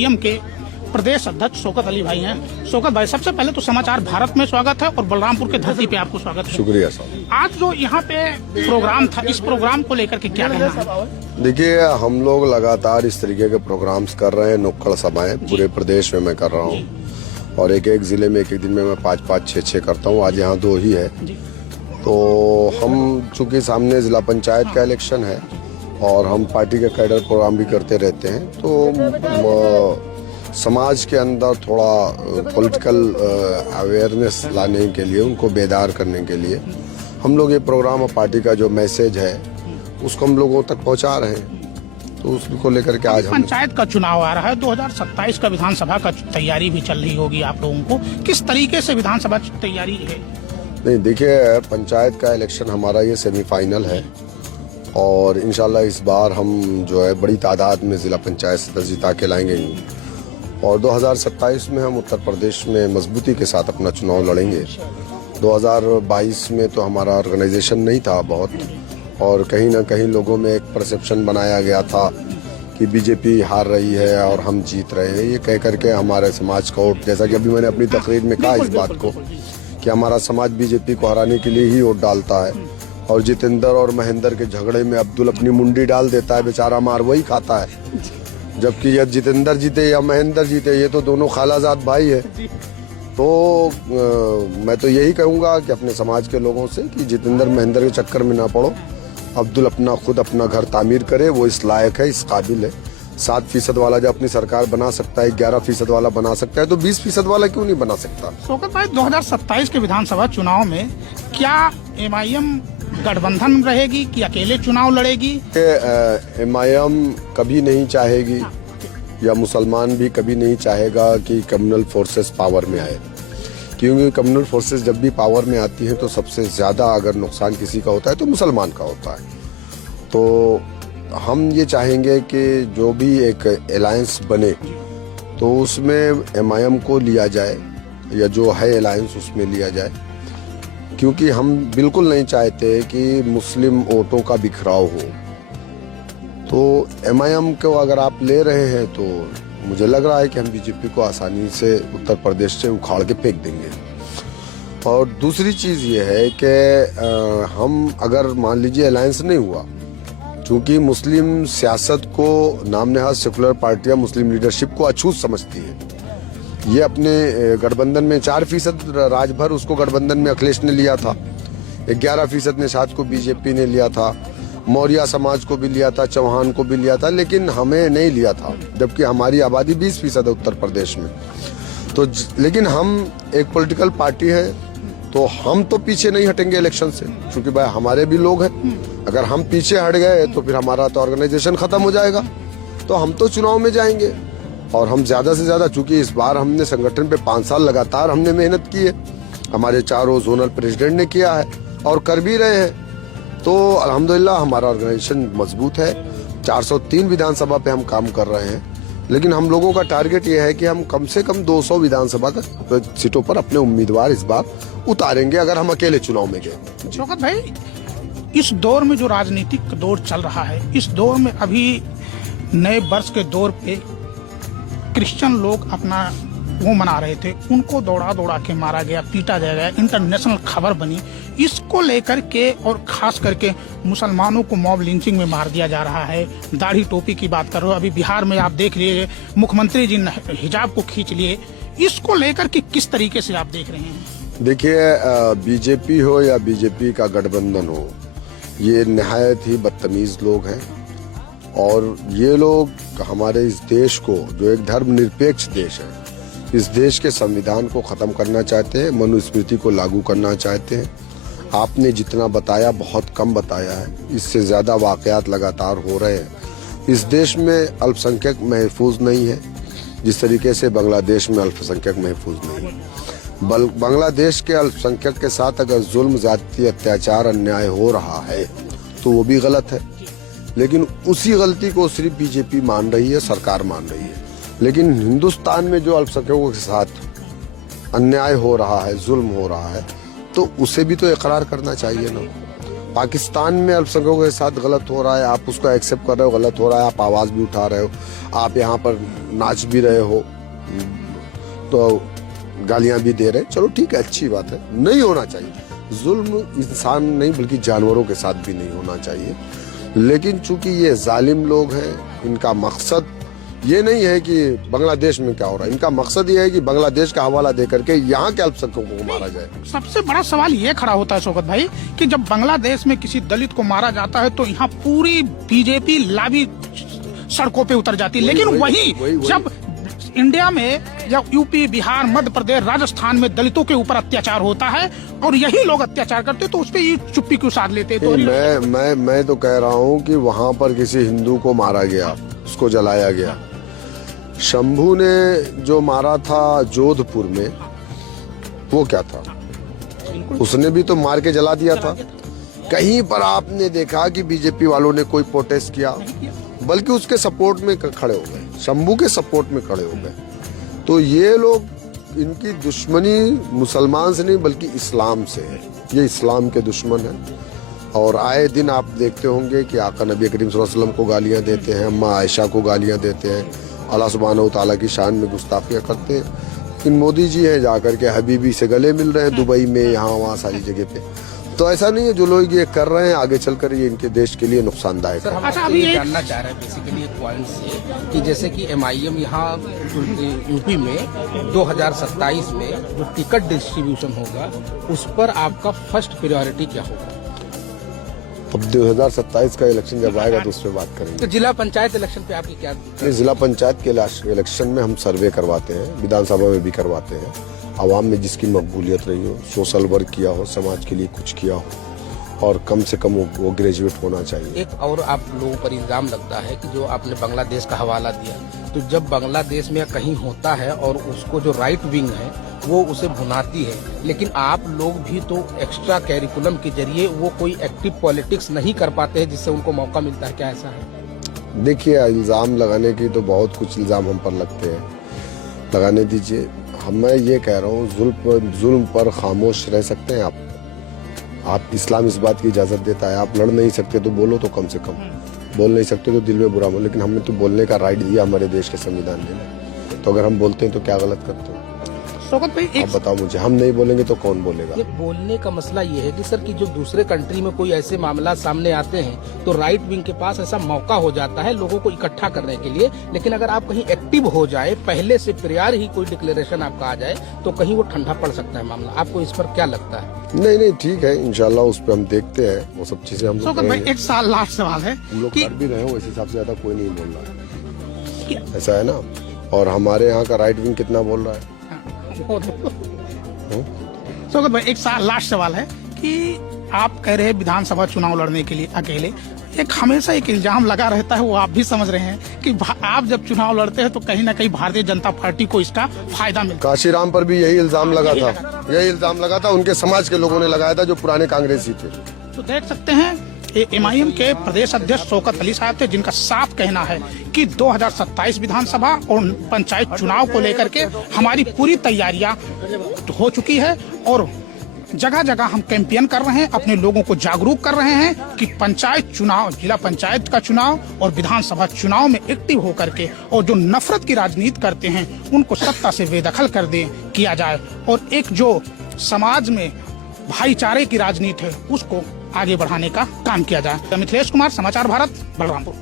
PM के प्रदेश अध्यक्ष शौकत अली भाई हैं। शौकत भाई, सबसे पहले तो समाचार भारत में स्वागत है और बलरामपुर के धरती पे आपको स्वागत है। शुक्रिया साहब। आज जो यहाँ पे प्रोग्राम था, इस प्रोग्राम को लेकर के क्या कहना है? देखिए, हम लोग लगातार इस तरीके के प्रोग्राम्स कर रहे हैं, नुक्कड़ सभाएं पूरे प्रदेश में मैं कर रहा हूँ और एक एक जिले में एक एक दिन में मैं 5-5, 6-6 करता हूँ। आज यहाँ 2 ही है। तो हम चूंकि सामने जिला पंचायत का इलेक्शन है और हम पार्टी के कैडर प्रोग्राम भी करते रहते हैं, तो समाज के अंदर थोड़ा पॉलिटिकल अवेयरनेस लाने के लिए, उनको बेदार करने के लिए हम लोग ये प्रोग्राम और पार्टी का जो मैसेज है उसको हम लोगों तक पहुंचा रहे हैं। तो उसको लेकर के आज पंचायत का चुनाव आ रहा है, 2027 का विधानसभा का तैयारी भी चल रही होगी आप लोगों को, किस तरीके से विधानसभा तैयारी है? नहीं, देखिए, पंचायत का इलेक्शन हमारा ये सेमीफाइनल है और इंशाल्लाह इस बार हम जो है बड़ी तादाद में जिला पंचायत सदस्य जिता के लाएंगे और 2027 में हम उत्तर प्रदेश में मजबूती के साथ अपना चुनाव लड़ेंगे। 2022 में तो हमारा ऑर्गेनाइजेशन नहीं था बहुत, और कहीं ना कहीं लोगों में एक परसेप्शन बनाया गया था कि बीजेपी हार रही है और हम जीत रहे हैं। ये कह करके हमारे समाज का वोट, जैसा कि अभी मैंने अपनी तकरीर में कहा इस बात को, कि हमारा समाज बीजेपी को हराने के लिए ही वोट डालता है और जितेंद्र और महेंद्र के झगड़े में अब्दुल अपनी मुंडी डाल देता है, बेचारा मार वही खाता है। जबकि यह जितेंद्र जीते या महेंद्र जीते, ये तो दोनों खालाजाद भाई है। तो मैं तो यही कहूँगा कि अपने समाज के लोगों से कि जितेंद्र महेंद्र के चक्कर में ना पड़ो, अब्दुल खुद अपना घर तामीर करे, वो इस लायक है, इस काबिल है। 7% वाला जो अपनी सरकार बना सकता है, 11% वाला बना सकता है, तो 20% वाला क्यों नहीं बना सकता? शौकत भाई, 2027 के विधानसभा चुनाव में क्या MIM गठबंधन रहेगी कि अकेले चुनाव लड़ेगी? MIM कभी नहीं चाहेगी या मुसलमान भी कभी नहीं चाहेगा कि कम्युनल फोर्सेस पावर में आए, क्योंकि कम्युनल फोर्सेस जब भी पावर में आती हैं तो सबसे ज्यादा अगर नुकसान किसी का होता है तो मुसलमान का होता है। तो हम ये चाहेंगे कि जो भी एक अलायंस बने तो उसमें MIM को लिया जाए या जो है अलायंस उसमें लिया जाए, क्योंकि हम बिल्कुल नहीं चाहते कि मुस्लिम वोटों का बिखराव हो। तो MIM को अगर आप ले रहे हैं तो मुझे लग रहा है कि हम बीजेपी को आसानी से उत्तर प्रदेश से उखाड़ के फेंक देंगे। और दूसरी चीज़ ये है कि हम अगर मान लीजिए अलायंस नहीं हुआ, चूंकि मुस्लिम सियासत को नाम नहाद सेकुलर पार्टियां मुस्लिम लीडरशिप को अछूत समझती है। ये अपने गठबंधन में 4% राजभर उसको गठबंधन में अखिलेश ने लिया था, 11% ने साथ को बीजेपी ने लिया था, मौर्य समाज को भी लिया था, चौहान को भी लिया था, लेकिन हमें नहीं लिया था, जबकि हमारी आबादी 20% है उत्तर प्रदेश में। तो लेकिन हम एक पॉलिटिकल पार्टी है, तो हम तो पीछे नहीं हटेंगे इलेक्शन से, क्योंकि भाई हमारे भी लोग हैं। अगर हम पीछे हट गए तो फिर हमारा तो ऑर्गेनाइजेशन खत्म हो जाएगा। तो हम तो चुनाव में जाएंगे और हम ज्यादा से ज्यादा, चूंकि इस बार हमने संगठन पे 5 साल लगातार हमने मेहनत की है, हमारे चारों जोनल प्रेसिडेंट ने किया है और कर भी रहे हैं। तो अल्हम्दुलिल्लाह हमारा ऑर्गेनाइजेशन मजबूत है। 403 विधानसभा पे हम काम कर रहे हैं, लेकिन हम लोगों का टारगेट ये है कि हम कम से कम 200 विधानसभा सीटों पर अपने उम्मीदवार इस बार उतारेंगे अगर हम अकेले चुनाव में गए। शौकत भाई, इस दौर में जो राजनीतिक दौर चल रहा है, इस दौर में अभी नए वर्ष के दौर पे क्रिश्चियन लोग अपना वो मना रहे थे, उनको दौड़ा दौड़ा के मारा गया, पीटा गया, इंटरनेशनल खबर बनी। इसको लेकर के और खास करके मुसलमानों को मॉब लिंचिंग में मार दिया जा रहा है। दाढ़ी टोपी की बात कर रहे हो, अभी बिहार में आप देख लिए मुख्यमंत्री जी हिजाब को खींच लिए। इसको लेकर के किस तरीके से आप देख रहे हैं? देखिए, बीजेपी हो या बीजेपी का गठबंधन हो, ये निहायत ही बदतमीज लोग हैं और ये लोग हमारे इस देश को, जो एक धर्मनिरपेक्ष देश है, इस देश के संविधान को खत्म करना चाहते हैं, मनुस्मृति को लागू करना चाहते हैं। आपने जितना बताया बहुत कम बताया है, इससे ज्यादा वाकयात लगातार हो रहे हैं। इस देश में अल्पसंख्यक महफूज नहीं है जिस तरीके से बांग्लादेश में अल्पसंख्यक महफूज नहीं है। बांग्लादेश के अल्पसंख्यक के साथ अगर जुल्म, ज्यादती, अत्याचार, अन्याय हो रहा है तो वो भी गलत है, लेकिन उसी गलती को सिर्फ बीजेपी मान रही है, सरकार मान रही है। लेकिन हिंदुस्तान में जो अल्पसंख्यकों के साथ अन्याय हो रहा है, जुल्म हो रहा है, तो उसे भी तो इकरार करना चाहिए ना। पाकिस्तान में अल्पसंख्यकों के साथ गलत हो रहा है, आप उसको एक्सेप्ट कर रहे हो, गलत हो रहा है, आप आवाज भी उठा रहे हो, आप यहाँ पर नाच भी रहे हो, तो गालियां भी दे रहे हैं, चलो ठीक है, अच्छी बात है, नहीं होना चाहिए। जुल्म इंसान नहीं बल्कि जानवरों के साथ भी नहीं होना चाहिए। लेकिन चूंकि ये जालिम लोग हैं, इनका मकसद ये नहीं है कि बांग्लादेश में क्या हो रहा है, इनका मकसद ये है कि बांग्लादेश का हवाला दे करके यहाँ के अल्पसंख्यकों को मारा जाए। सबसे बड़ा सवाल ये खड़ा होता है शौकत भाई कि जब बांग्लादेश में किसी दलित को मारा जाता है तो यहाँ पूरी बीजेपी लाभी सड़कों पे उतर जाती है, लेकिन वही जब इंडिया में या यूपी, बिहार, मध्य प्रदेश, राजस्थान में दलितों के ऊपर अत्याचार होता है और यही लोग अत्याचार करते तो उस पर ये चुप्पी क्यों साध लेते? तो मैं तो कह रहा हूँ कि वहाँ पर किसी हिंदू को मारा गया, उसको जलाया गया। शंभू ने जो मारा था जोधपुर में, वो क्या था? उसने भी तो मार के जला दिया था। कहीं पर आपने देखा कि बीजेपी वालों ने कोई प्रोटेस्ट किया? बल्कि उसके सपोर्ट में खड़े हो गए, शंभू के सपोर्ट में खड़े हो गए। तो ये लोग, इनकी दुश्मनी मुसलमान से नहीं बल्कि इस्लाम से है, ये इस्लाम के दुश्मन है। और आए दिन आप देखते होंगे कि आका नबी करीम सल्लल्लाहु अलैहि वसल्लम को गालियां देते हैं, अम्मा आयशा को गालियां देते हैं, अल्लाह सुब्हानहू तआला की शान में गुस्ताखियां करते हैं। इन मोदी जी हैं जाकर के हबीबी से गले मिल रहे हैं दुबई में, यहाँ वहाँ सारी जगह पे। तो ऐसा नहीं है, जो लोग ये कर रहे हैं आगे चलकर ये इनके देश के लिए नुकसानदायक है। अच्छा, अभी ये जानना चाह रहे हैं बेसिकली एक पॉइंट से कि जैसे कि MIM यहाँ यूपी में 2027 में जो टिकट डिस्ट्रीब्यूशन होगा उस पर आपका फर्स्ट प्रायोरिटी क्या होगा? अब 2027 का इलेक्शन जब आएगा तो उस पर बात करेंगे। तो जिला पंचायत इलेक्शन पे आपकी क्या? जिला पंचायत के इलेक्शन में हम सर्वे करवाते हैं, विधानसभा में भी करवाते हैं। आवाम में जिसकी मकबूलियत रही हो, सोशल वर्क किया हो, समाज के लिए कुछ किया हो और कम से कम वो ग्रेजुएट होना चाहिए। एक और आप लोगों पर इल्जाम लगता है कि जो आपने बांग्लादेश का हवाला दिया, तो जब बांग्लादेश में कहीं होता है और उसको जो राइट विंग है वो उसे भुनाती है, लेकिन आप लोग भी तो एक्स्ट्रा कैरिकुलम के जरिए वो कोई एक्टिव पॉलिटिक्स नहीं कर पाते हैं जिससे उनको मौका मिलता है, क्या ऐसा है? देखिए, इल्जाम लगाने की तो बहुत कुछ इल्जाम हम पर लगते हैं, लगाने दीजिए। मैं ये कह रहा हूँ, जुल्म पर खामोश रह सकते हैं आप इस्लाम इस बात की इजाजत देता है, आप लड़ नहीं सकते तो बोलो, तो कम से कम बोल नहीं सकते तो दिल में बुरा हो, लेकिन हमें तो बोलने का राइट दिया हमारे देश के संविधान ने। तो अगर हम बोलते हैं तो क्या गलत करते हो? शौकत भाई आप बताओ मुझे, हम नहीं बोलेंगे तो कौन बोलेगा? ये बोलने का मसला ये है कि सर कि जो दूसरे कंट्री में कोई ऐसे मामला सामने आते हैं तो राइट विंग के पास ऐसा मौका हो जाता है लोगों को इकट्ठा करने के लिए, लेकिन अगर आप कहीं एक्टिव हो जाए, पहले से प्रायर ही कोई डिक्लेरेशन आपका आ जाए तो कहीं वो ठंडा पड़ सकता है मामला। आपको इस पर क्या लगता है? नहीं, ठीक है, इंशाल्लाह उस पर हम देखते हैं, वो सब चीजें हम लोग शौकत भाई एक साल लास्ट सवाल है, हम लोग कर भी रहे हैं, उस हिसाब से ज्यादा कोई नहीं बोल रहा है, ऐसा है ना। और हमारे यहाँ का राइट विंग कितना बोल रहा है? शौकत भाई एक लास्ट सवाल है कि आप कह रहे हैं विधानसभा चुनाव लड़ने के लिए अकेले, एक हमेशा एक इल्जाम लगा रहता है, वो आप भी समझ रहे हैं कि आप जब चुनाव लड़ते हैं तो कहीं ना कहीं भारतीय जनता पार्टी को इसका फायदा मिलता है। काशीराम पर भी यही इल्जाम लगा था, उनके समाज के लोगों ने लगाया था जो पुराने कांग्रेसी थे। तो देख सकते हैं MIM के प्रदेश अध्यक्ष शौकत अली साहब थे, जिनका साफ कहना है कि 2027 विधानसभा और पंचायत चुनाव को लेकर के हमारी पूरी तैयारियां हो चुकी है और जगह जगह हम कैंपेन कर रहे हैं, अपने लोगों को जागरूक कर रहे हैं कि पंचायत चुनाव, जिला पंचायत का चुनाव और विधानसभा चुनाव में एक्टिव होकर के और जो नफरत की राजनीति करते हैं उनको सत्ता से बेदखल कर दे किया जाए और एक जो समाज में भाईचारे की राजनीति है उसको आगे बढ़ाने का काम किया जाए। मिथिलेश कुमार, समाचार भारत, बलरामपुर।